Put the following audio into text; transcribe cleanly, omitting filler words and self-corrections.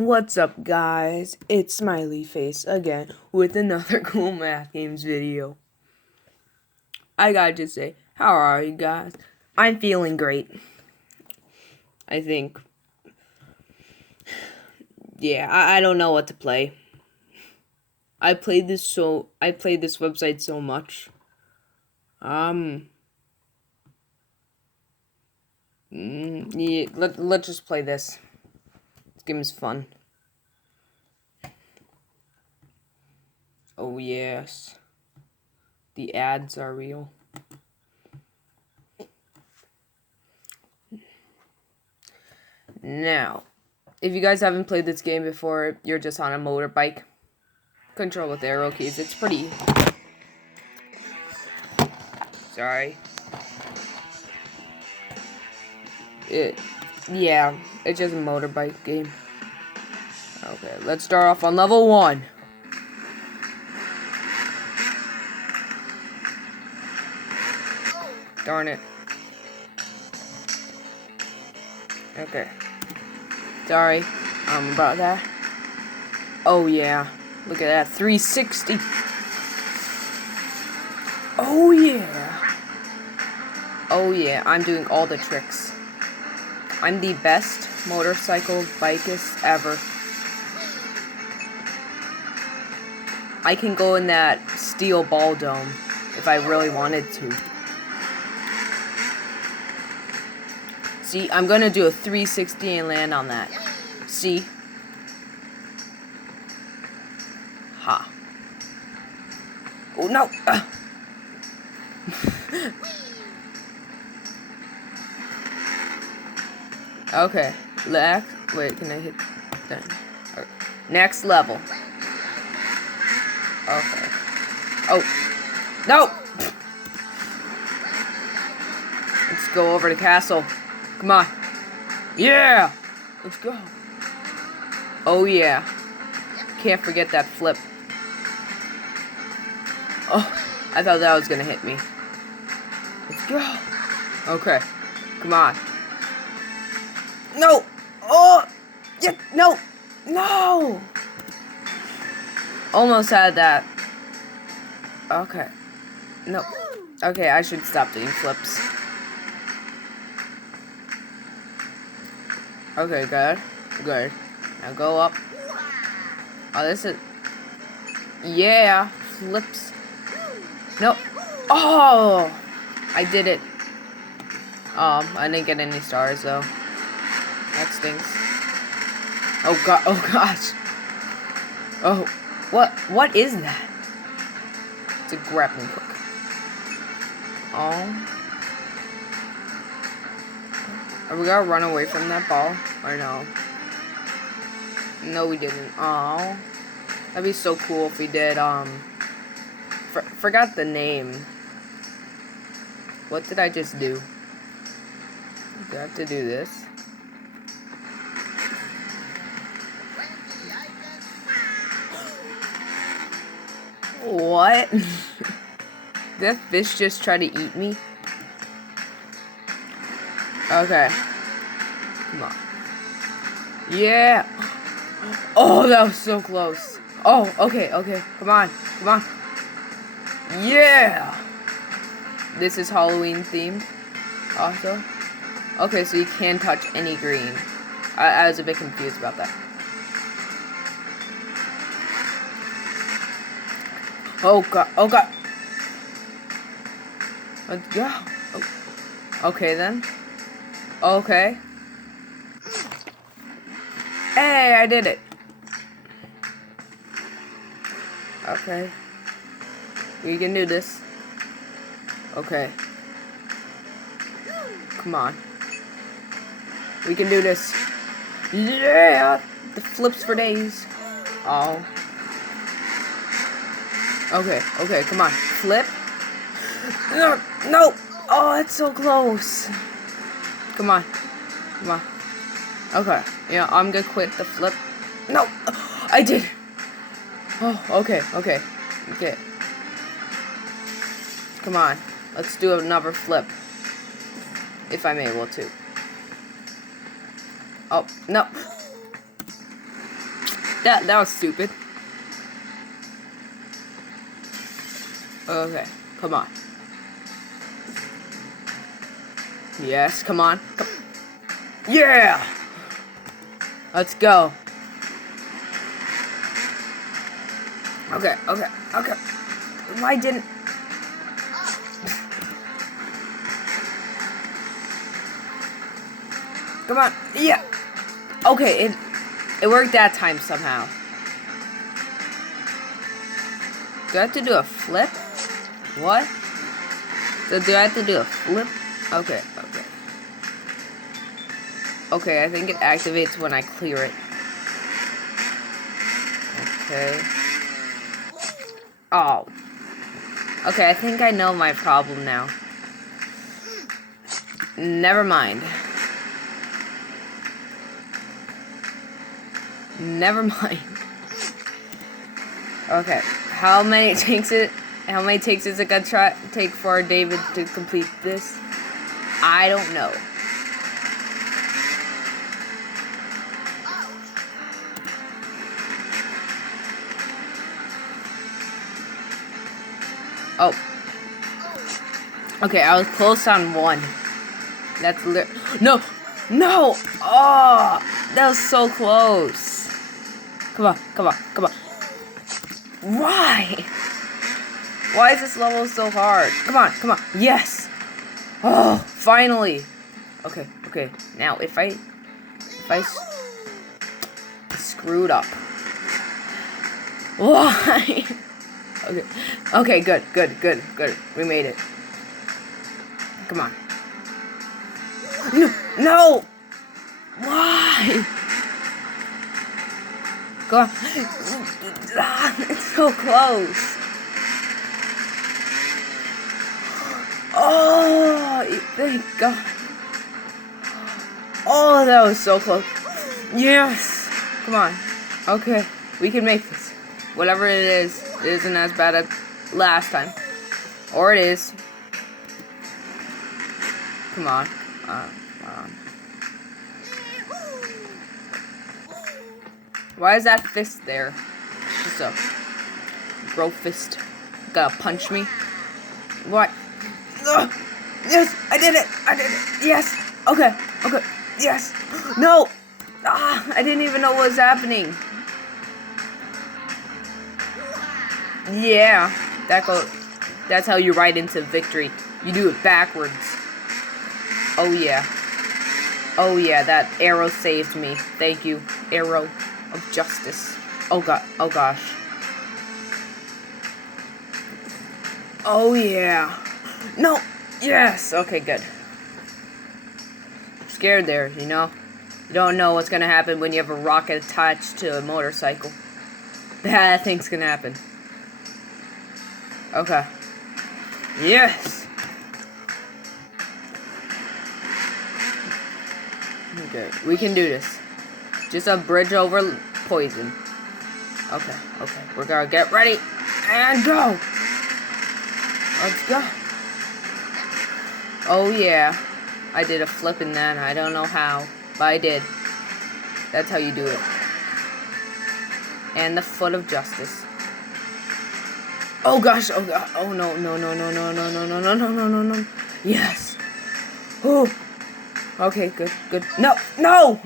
What's up, guys? It's Smiley Face again with another Cool Math Games video. I gotta just say, how are you guys? I'm feeling great. I think. Yeah, I don't know what to play. I played this website so much. Yeah, let's just play this. This game is fun. Oh yes. The ads are real. Now, if you guys haven't played this game before, you're just on a motorbike. Control with arrow keys. It's pretty... Sorry. Yeah, it's just a motorbike game. Okay, let's start off on level 1. Darn it. Okay. Sorry about that. Oh yeah, look at that, 360. Oh yeah. Oh yeah, I'm doing all the tricks. I'm the best motorcycle bikist ever. I can go in that steel ball dome if I really wanted to. See, I'm gonna do a 360 and land on that. See? Ha. Oh no! Okay. Wait, can I hit that? Next level. Okay. Oh. No! Let's go over the castle. Come on. Yeah! Let's go. Oh yeah. Can't forget that flip. Oh, I thought that was gonna hit me. Let's go. Okay. Come on. No! Oh! Yeah, no! No! Almost had that. Okay. No. Okay, I should stop doing flips. Okay, good. Good. Now go up. Oh, this is... Yeah. Flips. No. Oh! I did it. I didn't get any stars, though. That stinks. Oh, God. Oh, gosh. Oh. What is that? It's a grappling hook. Oh. Are we gonna run away from that ball? Or no? No, we didn't. Oh. That'd be so cool if we did, forgot the name. What did I just do? Do I have to do this? What? Did that fish just try to eat me? Okay. Come on. Yeah! Oh, that was so close. Oh, okay, okay. Come on. Come on. Yeah! This is Halloween themed. Also. Okay, so you can touch any green. I was a bit confused about that. Oh god, oh god. Let's go. Oh. Okay then. Okay. Hey, I did it. Okay. We can do this. Okay. Come on. We can do this. Yeah! The flips for days. Oh. Okay, okay, come on. Flip. No, no! Oh, it's so close. Come on. Come on. Okay. Yeah, I'm gonna quit the flip. No! I did! Oh, okay, okay. Okay. Come on. Let's do another flip. If I'm able to. Oh, no. That was stupid. Okay, come on. Yes, come on. Yeah! Let's go. Okay. Why didn't... Come on. Yeah. Okay, it worked that time somehow. Do I have to do a flip? What? So do I have to do a flip? Okay. Okay, I think it activates when I clear it. Okay. Oh. Okay, I think I know my problem now. Never mind. Okay, how many takes is it gonna take for David to complete this? I don't know. Oh. Okay, I was close on one. That's no! Oh, that was so close. Come on. Why? Why is this level so hard? Come on. Yes. Oh, finally. Okay. Now, if I screwed up. Why? Okay, good. We made it. Come on. No! Why? Go on. It's so close. Oh, thank God. Oh, that was so close. Yes. Come on. Okay, we can make this. Whatever it isn't as bad as last time. Or it is. Come on. Why is that fist there? Just a bro fist. Gonna punch me? What? Yes, I did it. Yes. Okay. Yes. No. I didn't even know what was happening. Yeah. That's how you ride into victory. You do it backwards. Oh yeah, that arrow saved me. Thank you, arrow of justice. Oh gosh. Oh yeah. No. Yes. Okay, good. I'm scared there, you know? You don't know what's gonna happen when you have a rocket attached to a motorcycle. Bad things can happen. Okay. Yes. Okay, we can do this. Just a bridge over poison. Okay. We're gonna get ready and go. Let's go. Oh yeah. I did a flip in that. I don't know how, but I did. That's how you do it. And the foot of justice. Oh gosh. Oh god. Oh no. Yes. Oh. Okay, good. No!